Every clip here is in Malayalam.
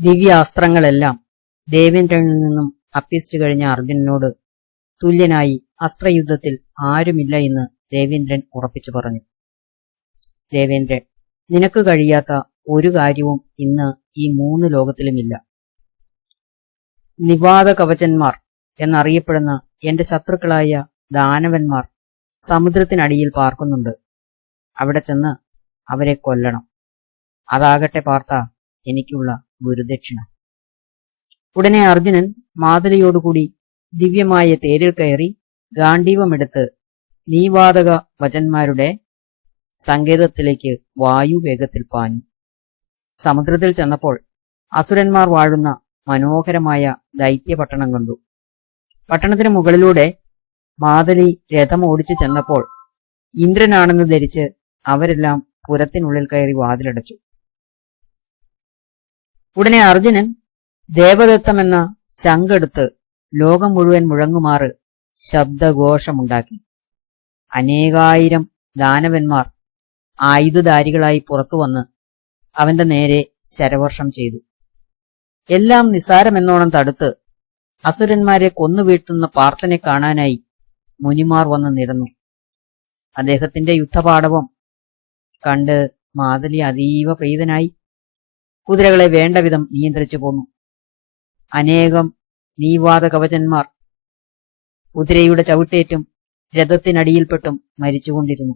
ദിവ്യാസ്ത്രങ്ങളെല്ലാം ദേവേന്ദ്രനിൽ നിന്നും അഭ്യസിച്ചു കഴിഞ്ഞ അർജുനനോട് തുല്യനായി അസ്ത്രയുദ്ധത്തിൽ ആരുമില്ല എന്ന് ദേവേന്ദ്രൻ ഉറപ്പിച്ചു പറഞ്ഞു. ദേവേന്ദ്രൻ നിനക്ക് കഴിയാത്ത ഒരു കാര്യവും ഇന്ന് ഈ മൂന്ന് ലോകത്തിലുമില്ല നിവാദ കവചന്മാർ എന്നറിയപ്പെടുന്ന എന്റെ ശത്രുക്കളായ ദാനവന്മാർ സമുദ്രത്തിനടിയിൽ പാർക്കുന്നുണ്ട്. അവിടെ ചെന്ന് അവരെ കൊല്ലണം. അതാകട്ടെ പാർത്ത എനിക്കുള്ള ഗുരുദക്ഷിണ. ഉടനെ അർജുനൻ മാതലിയോടുകൂടി ദിവ്യമായ തേരിൽ കയറി ഗാന്ഡീവമെടുത്ത് നീവാതക വചന്മാരുടെ സങ്കേതത്തിലേക്ക് വായുവേഗത്തിൽ പാഞ്ഞു. സമുദ്രത്തിൽ ചെന്നപ്പോൾ അസുരന്മാർ വാഴുന്ന മനോഹരമായ ദൈത്യപട്ടണം കണ്ടു. പട്ടണത്തിന് മുകളിലൂടെ മാതലി രഥം ഓടിച്ചു ചെന്നപ്പോൾ ഇന്ദ്രനാണെന്ന് ധരിച്ച് അവരെല്ലാം പുരത്തിനുള്ളിൽ കയറി വാതിലടച്ചു. ഉടനെ അർജുനൻ ദേവദത്തമെന്ന ശങ്കെടുത്ത് ലോകം മുഴുവൻ മുഴങ്ങുമാറ് ശബ്ദഘോഷമുണ്ടാക്കി. അനേകായിരം ദാനവന്മാർ ആയുധധാരികളായി പുറത്തു വന്ന് അവന്റെ നേരെ ശരവർഷം ചെയ്തു. എല്ലാം നിസാരമെന്നോണം തടുത്ത് അസുരന്മാരെ കൊന്നുവീഴ്ത്തുന്ന പാർത്ഥനെ കാണാനായി മുനിമാർ വന്ന് നിരന്നു. അദ്ദേഹത്തിന്റെ യുദ്ധപാടവം കണ്ട് മാതലി അതീവ പ്രീതനായി. കുതിരകളെ വേണ്ടവിധം നിയന്ത്രിച്ചു പോന്നു. അനേകം നീവാത കവചന്മാർ കുതിരയുടെ ചവിട്ടേറ്റും രഥത്തിനടിയിൽപ്പെട്ടും മരിച്ചുകൊണ്ടിരുന്നു.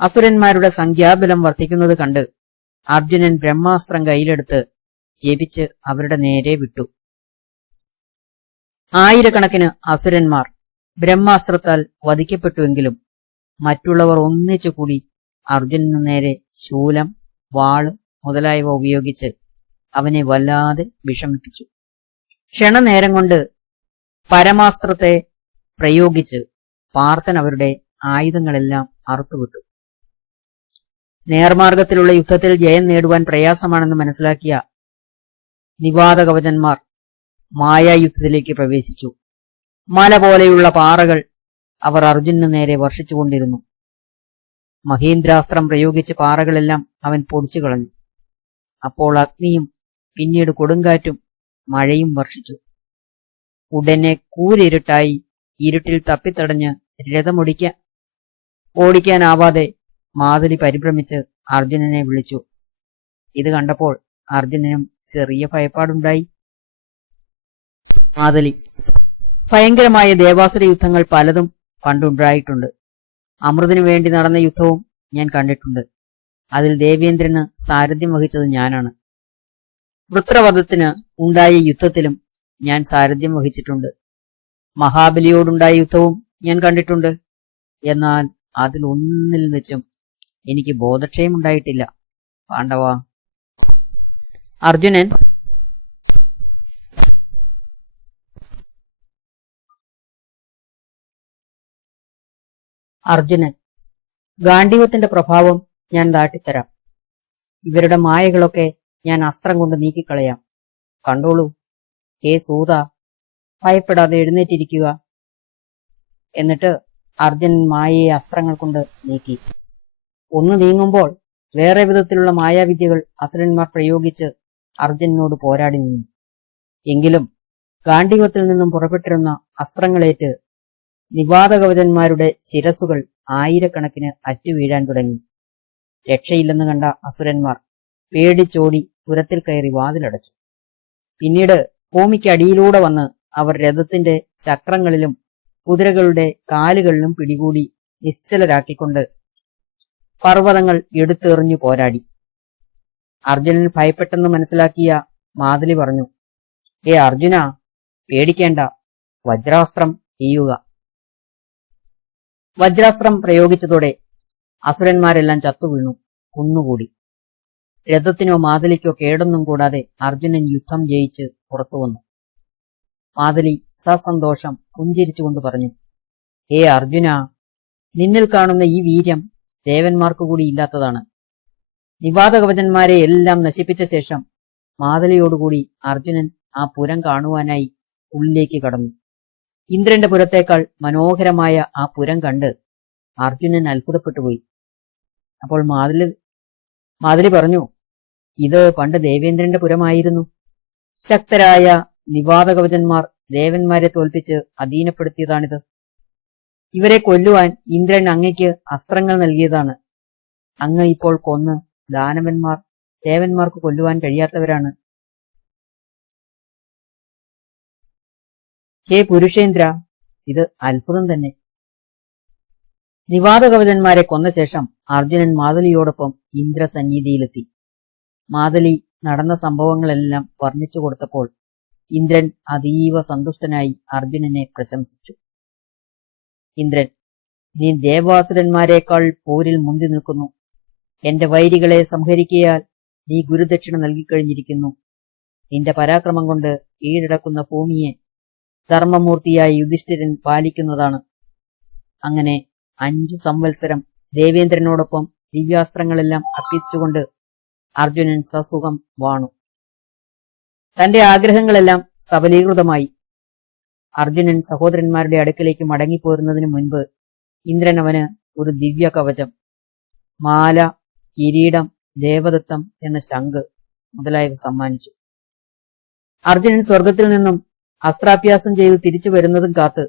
അസുരന്മാരുടെ സംഖ്യാബലം വർദ്ധിക്കുന്നത് കണ്ട് അർജുനൻ ബ്രഹ്മാസ്ത്രം കയ്യിലെടുത്ത് ജപിച്ച് അവരുടെ നേരെ വിട്ടു. ആയിരക്കണക്കിന് അസുരന്മാർ ബ്രഹ്മാസ്ത്രത്താൽ വധിക്കപ്പെട്ടുവെങ്കിലും മറ്റുള്ളവർ ഒന്നിച്ചു കൂടി അർജുനന് നേരെ ശൂലം വാൾ മുതലായവ ഉപയോഗിച്ച് അവനെ വല്ലാതെ വിഷമിപ്പിച്ചു. ക്ഷണനേരം കൊണ്ട് പരമാസ്ത്രത്തെ പ്രയോഗിച്ച് പാർത്ഥൻ അവരുടെ ആയുധങ്ങളെല്ലാം അറുത്തുവിട്ടു. നേർമാർഗത്തിലുള്ള യുദ്ധത്തിൽ ജയം നേടുവാൻ പ്രയാസമാണെന്ന് മനസ്സിലാക്കിയ നിവാദ കവചന്മാർ മായായുദ്ധത്തിലേക്ക് പ്രവേശിച്ചു. മല പോലെയുള്ള പാറകൾ അവർ അർജുനു നേരെ വർഷിച്ചുകൊണ്ടിരുന്നു. മഹീന്ദ്രാസ്ത്രം പ്രയോഗിച്ച് പാറകളെല്ലാം അവൻ പൊടിച്ചു കളഞ്ഞു അപ്പോൾ അഗ്നിയും പിന്നീട് കൊടുങ്കാറ്റും മഴയും വർഷിച്ചു. ഉടനെ കൂരിരുട്ടായി ഇരുട്ടിൽ തപ്പിത്തടഞ്ഞ് രഥമൊടിക്ക ഓടിക്കാനാവാതെ മാതിരി പരിഭ്രമിച്ച് അർജുനനെ വിളിച്ചു. ഇത് കണ്ടപ്പോൾ അർജുനനും ചെറിയ ഭയപ്പാടുണ്ടായി. മാതലി ഭയങ്കരമായ ദേവാസുര യുദ്ധങ്ങൾ പലതും പണ്ടുണ്ടായിട്ടുണ്ട്. അമൃതിനു വേണ്ടി നടന്ന യുദ്ധവും ഞാൻ കണ്ടിട്ടുണ്ട്. അതിൽ ദേവേന്ദ്രന് സാരഥ്യം വഹിച്ചത് ഞാനാണ്. വൃത്രവധത്തിന് ഉണ്ടായ യുദ്ധത്തിലും ഞാൻ സാരഥ്യം വഹിച്ചിട്ടുണ്ട്. മഹാബലിയോടുണ്ടായ യുദ്ധവും ഞാൻ കണ്ടിട്ടുണ്ട്. എന്നാൽ അതിൽ ഒന്നിൽ വെച്ചും എനിക്ക് ബോധക്ഷയം ഉണ്ടായിട്ടില്ല. പാണ്ഡവ. അർജുനൻ. അർജുനൻ. ഗാന്ധിവത്തിന്റെ പ്രഭാവം ഞാൻ ദാട്ടിത്തരാം ഇവരുടെ മായകളൊക്കെ ഞാൻ അസ്ത്രം കൊണ്ട് നീക്കിക്കളയാം. കണ്ടോളൂ ഏ സൂത ഭയപ്പെടാതെ എഴുന്നേറ്റിരിക്കുക. എന്നിട്ട് അർജുനൻ മായയെ അസ്ത്രങ്ങൾ കൊണ്ട് നീക്കി. ഒന്ന് നീങ്ങുമ്പോൾ വേറെ വിധത്തിലുള്ള മായാവിദ്യകൾ അസുരന്മാർ പ്രയോഗിച്ച് അർജുനനോട് പോരാടി നിന്നു. എങ്കിലും ഗാന്ഡീവത്തിൽ നിന്നും പുറപ്പെട്ടിരുന്ന അസ്ത്രങ്ങളേറ്റ് നിവാതകവചന്മാരുടെ ശിരസുകൾ ആയിരക്കണക്കിന് അറ്റുവീഴാൻ തുടങ്ങി. രക്ഷയില്ലെന്ന് കണ്ട അസുരന്മാർ പേടിച്ചോടി പുരത്തിൽ കയറി വാതിലടച്ചു. പിന്നീട് ഭൂമിക്കടിയിലൂടെ വന്ന് അവർ രഥത്തിന്റെ ചക്രങ്ങളിലും കുതിരകളുടെ കാലുകളിലും പിടികൂടി നിശ്ചലരാക്കിക്കൊണ്ട് പർവതങ്ങൾ എടുത്തെറിഞ്ഞു പോരാടി. അർജുനൻ ഭയപ്പെട്ടെന്ന് മനസ്സിലാക്കിയ മാതലി പറഞ്ഞു ഏ അർജുന പേടിക്കേണ്ട. വജ്രാസ്ത്രം ചെയ്യുക വജ്രാസ്ത്രം പ്രയോഗിച്ചതോടെ അസുരന്മാരെല്ലാം ചത്തുവീണു കുന്നുകൂടി രഥത്തിനോ മാതലിക്കോ കേടൊന്നും കൂടാതെ അർജുനൻ യുദ്ധം ജയിച്ച് പുറത്തുവന്നു മാതലി സസന്തോഷം പുഞ്ചിരിച്ചുകൊണ്ട് പറഞ്ഞു ഹേ അർജുന നിന്നിൽ കാണുന്ന ഈ വീര്യം ദേവന്മാർക്കു കൂടി ഇല്ലാത്തതാണ്. നിവാതകവചന്മാരെ എല്ലാം നശിപ്പിച്ച ശേഷം മാതലിയോടുകൂടി അർജുനൻ ആ പുരം കാണുവാനായി ഉള്ളിലേക്ക് കടന്നു. ഇന്ദ്രന്റെ പുരത്തേക്കാൾ മനോഹരമായ ആ പുരം കണ്ട് അർജുനൻ അത്ഭുതപ്പെട്ടുപോയി അപ്പോൾ മാതിലി മാതിലി പറഞ്ഞു ഇത് പണ്ട് ദേവേന്ദ്രന്റെ പുരമായിരുന്നു. ശക്തരായ നിവാതകവചന്മാർ ദേവന്മാരെ തോൽപ്പിച്ച് അധീനപ്പെടുത്തിയതാണിത്. ഇവരെ കൊല്ലുവാൻ ഇന്ദ്രൻ അങ്ങയ്ക്ക് അസ്ത്രങ്ങൾ നൽകിയതാണ്. അങ്ങ് ഇപ്പോൾ കൊന്ന് ദാനവന്മാർ ദേവന്മാർക്ക് കൊല്ലുവാൻ കഴിയാത്തവരാണ്. ഹേ പുരുഷേന്ദ്ര ഇത് അത്ഭുതം തന്നെ. നിവാതകവചന്മാരെ കൊന്ന ശേഷം അർജുനൻ മാതലിയോടൊപ്പം ഇന്ദ്രസന്നിധിയിലെത്തി. മാതലി നടന്ന സംഭവങ്ങളെല്ലാം വർണിച്ചു കൊടുത്തപ്പോൾ ഇന്ദ്രൻ അതീവ സന്തുഷ്ടനായി അർജുനനെ പ്രശംസിച്ചു. ഇന്ദ്രൻ നീ ദേവാസുരന്മാരെക്കാൾ പോരിൽ മുന്തി നിൽക്കുന്നു. എന്റെ വൈരികളെ സംഹരിക്കയാൽ നീ ഗുരുദക്ഷിണ നൽകിക്കഴിഞ്ഞിരിക്കുന്നു. നിന്റെ പരാക്രമം കൊണ്ട് കീഴടക്കുന്ന ഭൂമിയെ ധർമ്മമൂർത്തിയായ യുധിഷ്ഠിരൻ പാലിക്കുന്നതാണ്. അങ്ങനെ അഞ്ചു സംവത്സരം ദേവേന്ദ്രനോടൊപ്പം ദിവ്യാസ്ത്രങ്ങളെല്ലാം അർപ്പിച്ചുകൊണ്ട് അർജുനൻ സസുഖം വാണു. തന്റെ ആഗ്രഹങ്ങളെല്ലാം സബലീകൃതമായി അർജുനൻ സഹോദരന്മാരുടെ അടുക്കലേക്ക് മടങ്ങിപ്പോരുന്നതിന് മുൻപ് ഇന്ദ്രൻ അവന് ഒരു ദിവ്യ കവചം മാല കിരീടം ദേവദത്തം എന്ന ശംഖ് മുതലായവ സമ്മാനിച്ചു. അർജുനൻ സ്വർഗത്തിൽ നിന്നും അസ്ത്രാഭ്യാസം ചെയ്ത് തിരിച്ചു വരുന്നതും കാത്ത്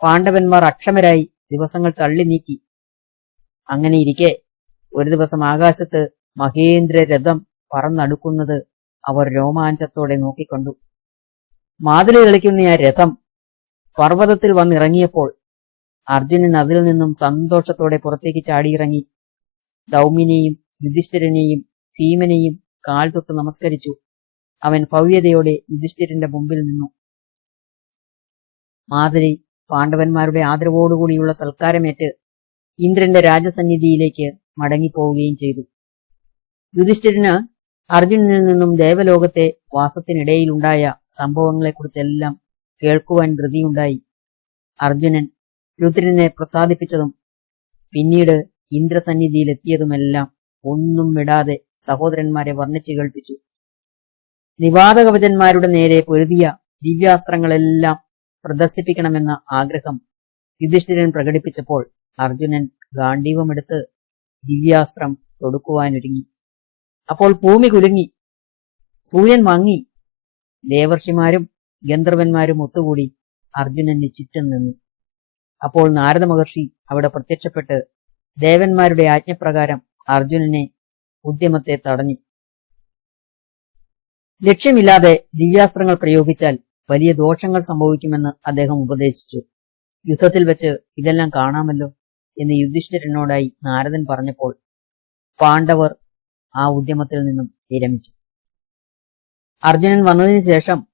പാണ്ഡവന്മാർ അക്ഷമരായി ദിവസങ്ങൾ തള്ളി നീക്കി. അങ്ങനെ ഇരിക്കെ ഒരു ദിവസം ആകാശത്ത് മഹേന്ദ്ര രഥം പറന്നടുക്കുന്നത് അവർ രോമാഞ്ചത്തോടെ നോക്കിക്കണ്ടു. മാതിലി കളിക്കുന്ന ആ രഥം പർവതത്തിൽ വന്നിറങ്ങിയപ്പോൾ അർജുനൻ അതിൽ നിന്നും സന്തോഷത്തോടെ പുറത്തേക്ക് ചാടിയിറങ്ങി. ദൗമ്യനെയും യുധിഷ്ഠിരനെയും ഭീമനെയും കാൽ തൊട്ട് നമസ്കരിച്ചു. അവൻ ഭവ്യതയോടെ യുധിഷ്ഠിരന്റെ മുമ്പിൽ നിന്നു. മാതിരി പാണ്ഡവന്മാരുടെ ആദരവോടുകൂടിയുള്ള സൽക്കാരമേറ്റ് ഇന്ദ്രന്റെ രാജസന്നിധിയിലേക്ക് മടങ്ങിപ്പോവുകയും ചെയ്തു. യുധിഷ്ഠിരന് അർജുനനിൽ നിന്നും ദേവലോകത്തെ വാസത്തിനിടയിലുണ്ടായ സംഭവങ്ങളെക്കുറിച്ചെല്ലാം കേൾക്കുവാൻ ധൃതിയുണ്ടായി. അർജുനൻ രുദ്രനെ പ്രസാദിപ്പിച്ചതും പിന്നീട് ഇന്ദ്രസന്നിധിയിലെത്തിയതുമെല്ലാം ഒന്നും വിടാതെ സഹോദരന്മാരെ വർണിച്ചു കേൾപ്പിച്ചു. നിവാതകവചന്മാരുടെ നേരെ പൊരുതിയ ദിവ്യാസ്ത്രങ്ങളെല്ലാം പ്രദർശിപ്പിക്കണമെന്ന ആഗ്രഹം യുധിഷ്ഠിരൻ പ്രകടിപ്പിച്ചപ്പോൾ അർജുനൻ ഗാന്ഡീവമെടുത്ത് ദിവ്യാസ്ത്രം തൊടുക്കുവാനൊരുങ്ങി. അപ്പോൾ ഭൂമി കുലുങ്ങി. സൂര്യൻ മങ്ങി. ദേവർഷിമാരും ഗന്ധർവന്മാരും ഒത്തുകൂടി അർജുനന് ചുറ്റും നിന്നു. അപ്പോൾ നാരദ മഹർഷി അവിടെ പ്രത്യക്ഷപ്പെട്ട് ദേവന്മാരുടെ ആജ്ഞപ്രകാരം അർജുനനെ ഉദ്യമത്തെ തടഞ്ഞു. ലക്ഷ്യമില്ലാതെ ദിവ്യാസ്ത്രങ്ങൾ പ്രയോഗിച്ചാൽ വലിയ ദോഷങ്ങൾ സംഭവിക്കുമെന്ന് അദ്ദേഹം ഉപദേശിച്ചു. യുദ്ധത്തിൽ വെച്ച് ഇതെല്ലാം കാണാമല്ലോ എന്ന് യുധിഷ്ഠിരനോടായി നാരദൻ പറഞ്ഞപ്പോൾ പാണ്ഡവർ ആ ഉദ്യമത്തിൽ നിന്നും വിരമിച്ചു. അർജുനൻ വന്നതിന് ശേഷം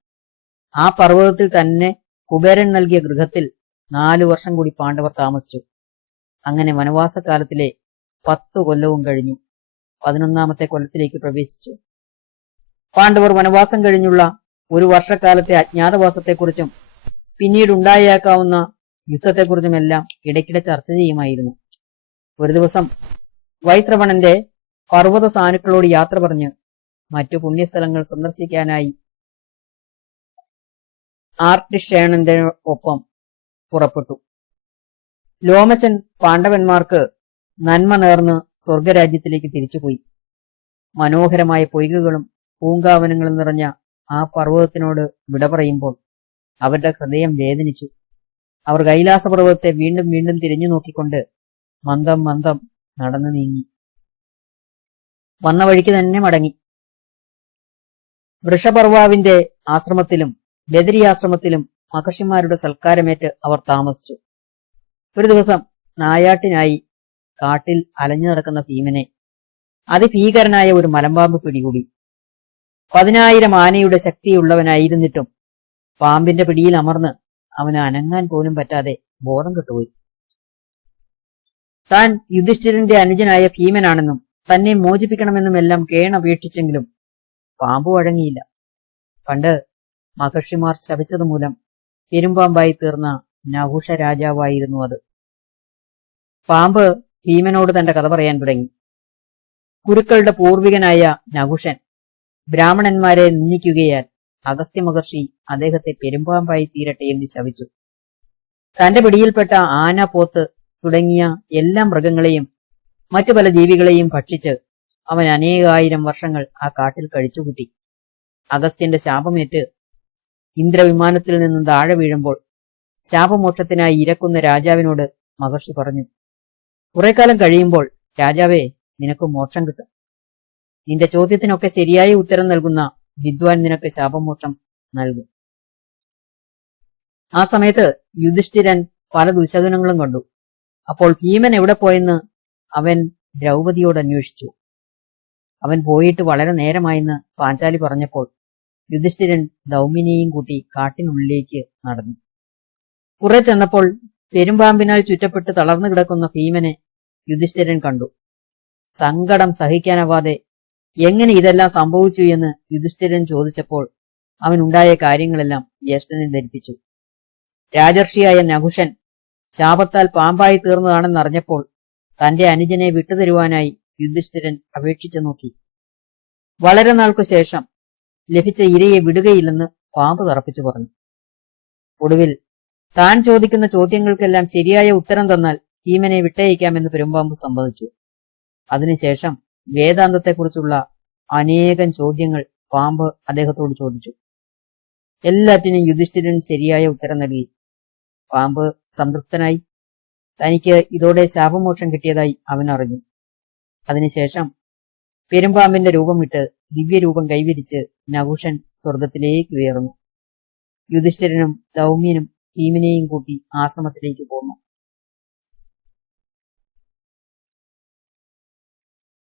ആ പർവതത്തിൽ തന്നെ കുബേരൻ നൽകിയ ഗൃഹത്തിൽ നാലു വർഷം കൂടി പാണ്ഡവർ താമസിച്ചു. അങ്ങനെ വനവാസകാലത്തിലെ പത്തു കൊല്ലവും കഴിഞ്ഞു. പതിനൊന്നാമത്തെ കൊല്ലത്തിലേക്ക് പ്രവേശിച്ചു. പാണ്ഡവർ വനവാസം കഴിഞ്ഞുള്ള ഒരു വർഷക്കാലത്തെ അജ്ഞാതവാസത്തെക്കുറിച്ചും പിന്നീടുണ്ടായേക്കാവുന്ന യുദ്ധത്തെക്കുറിച്ചുമെല്ലാം ഇടയ്ക്കിടെ ചർച്ച ചെയ്യുമായിരുന്നു. ഒരു ദിവസം വൈശ്രവണന്റെ പർവത സാനുക്കളോട് യാത്ര പറഞ്ഞ് മറ്റു പുണ്യസ്ഥലങ്ങൾ സന്ദർശിക്കാനായി ആർട്ടിഷേണന്റെ ഒപ്പം പുറപ്പെട്ടു. ലോമശൻ പാണ്ഡവന്മാർക്ക് നന്മ നേർന്ന് സ്വർഗരാജ്യത്തിലേക്ക് തിരിച്ചുപോയി. മനോഹരമായ പൊയ്കകളും പൂങ്കാവനങ്ങളും നിറഞ്ഞ ആ പർവതത്തിനോട് വിട പറയുമ്പോൾ അവരുടെ ഹൃദയം വേദനിച്ചു. അവർ കൈലാസപർവതത്തെ വീണ്ടും വീണ്ടും തിരിഞ്ഞു നോക്കിക്കൊണ്ട് മന്ദം മന്ദം നടന്നു നീങ്ങി. വന്ന വഴിക്ക് തന്നെ മടങ്ങി. വൃഷപർവാവിന്റെ ആശ്രമത്തിലും ബദരി ആശ്രമത്തിലും മഹർഷിമാരുടെ സൽക്കാരമേറ്റ് അവർ താമസിച്ചു. ഒരു ദിവസം നായാട്ടിനായി കാട്ടിൽ അലഞ്ഞു നടക്കുന്ന ഭീമനെ അതിഭീകരനായ ഒരു മലമ്പാമ്പ് പിടികൂടി. പതിനായിരം ആനയുടെ ശക്തിയുള്ളവനായിരുന്നിട്ടും പാമ്പിന്റെ പിടിയിൽ അമർന്ന് അവന് അനങ്ങാൻ പോലും പറ്റാതെ ബോധം കെട്ടുപോയി. താൻ യുധിഷ്ഠിരന്റെ അനുജനായ ഭീമനാണെന്നും തന്നെ മോചിപ്പിക്കണമെന്നുമെല്ലാം കേണപേക്ഷിച്ചെങ്കിലും പാമ്പ് വഴങ്ങിയില്ല പണ്ട് മഹർഷിമാർ ശപിച്ചതുമൂലം പെരുമ്പാമ്പായി തീർന്ന നഹുഷ രാജാവായിരുന്നു അത്. പാമ്പ് ഭീമനോട് തന്റെ കഥ പറയാൻ തുടങ്ങി. കുരുക്കളുടെ പൂർവികനായ നഹുഷൻ ബ്രാഹ്മണന്മാരെ നിന്ദിക്കുകയാൽ അഗസ്ത്യ മഹർഷി അദ്ദേഹത്തെ പെരുമ്പാമ്പായി തീരട്ടെ എന്ന് ശവിച്ചു തന്റെ പിടിയിൽപ്പെട്ട ആന പോത്ത് തുടങ്ങിയ എല്ലാ മൃഗങ്ങളെയും മറ്റു പല ജീവികളെയും ഭക്ഷിച്ച് അവൻ അനേകായിരം വർഷങ്ങൾ ആ കാട്ടിൽ കഴിച്ചുകൂട്ടി. അഗസ്ത്യന്റെ ശാപമേറ്റ് ഇന്ദ്രവിമാനത്തിൽ നിന്നും താഴെ വീഴുമ്പോൾ ശാപമോക്ഷത്തിനായി ഇരക്കുന്ന രാജാവിനോട് മഹർഷി പറഞ്ഞു കുറെ കാലം കഴിയുമ്പോൾ രാജാവേ നിനക്ക് മോക്ഷം കിട്ടും. നിന്റെ ചോദ്യത്തിനൊക്കെ ശരിയായ ഉത്തരം നൽകുന്ന വിദ്വാൻ നിനക്ക് ശാപമോക്ഷം നൽകും. ആ സമയത്ത് യുധിഷ്ഠിരൻ പല ദുശകനങ്ങളും കണ്ടു. അപ്പോൾ ഭീമൻ എവിടെ പോയെന്ന് അവൻ ദ്രൗപതിയോട് അന്വേഷിച്ചു. അവൻ പോയിട്ട് വളരെ നേരമായെന്ന് പാഞ്ചാലി പറഞ്ഞപ്പോൾ യുധിഷ്ഠിരൻ ദൗമിനിയും കൂട്ടി കാട്ടിനുള്ളിലേക്ക് നടന്നു. കുറെ ചെന്നപ്പോൾ പെരുമ്പാമ്പിനാൽ ചുറ്റപ്പെട്ട് തളർന്നു കിടക്കുന്ന ഭീമനെ യുധിഷ്ഠിരൻ കണ്ടു. സങ്കടം സഹിക്കാനാവാതെ എങ്ങനെ ഇതെല്ലാം സംഭവിച്ചു എന്ന് യുധിഷ്ഠിരൻ ചോദിച്ചപ്പോൾ അവനുണ്ടായ കാര്യങ്ങളെല്ലാം ജ്യേഷ്ഠനെ ധരിപ്പിച്ചു. രാജർഷിയായ നഹുഷൻ ശാപത്താൽ പാമ്പായി തീർന്നതാണെന്നറിഞ്ഞപ്പോൾ തന്റെ അനുജനെ വിട്ടുതരുവാനായി യുധിഷ്ഠിരൻ അപേക്ഷിച്ചു നോക്കി. വളരെ നാൾക്കു ശേഷം ലഭിച്ച ഇരയെ വിടുകയില്ലെന്ന് പാമ്പ് തറപ്പിച്ചു പറഞ്ഞു. ഒടുവിൽ താൻ ചോദിക്കുന്ന ചോദ്യങ്ങൾക്കെല്ലാം ശരിയായ ഉത്തരം തന്നാൽ ഭീമനെ വിട്ടയക്കാമെന്ന് പെരുമ്പാമ്പ് സമ്മതിച്ചു. അതിനുശേഷം വേദാന്തത്തെക്കുറിച്ചുള്ള അനേകം ചോദ്യങ്ങൾ പാമ്പ് അദ്ദേഹത്തോട് ചോദിച്ചു. എല്ലാറ്റിനും യുധിഷ്ഠിരൻ ശരിയായ ഉത്തരം നൽകി. പാമ്പ് സംതൃപ്തനായി. തനിക്ക് ഇതോടെ ശാപമോക്ഷം കിട്ടിയതായി അവൻ അറിഞ്ഞു. അതിനുശേഷം പെരുമ്പാമ്പിന്റെ രൂപം വിട്ട് ദിവ്യരൂപം കൈവരിച്ച് നഹുഷൻ സ്വർഗത്തിലേക്ക് ഉയർന്നു. യുധിഷ്ഠിരനും ദൗമ്യനും ഭീമനെയും കൂട്ടി ആശ്രമത്തിലേക്ക് പോന്നു.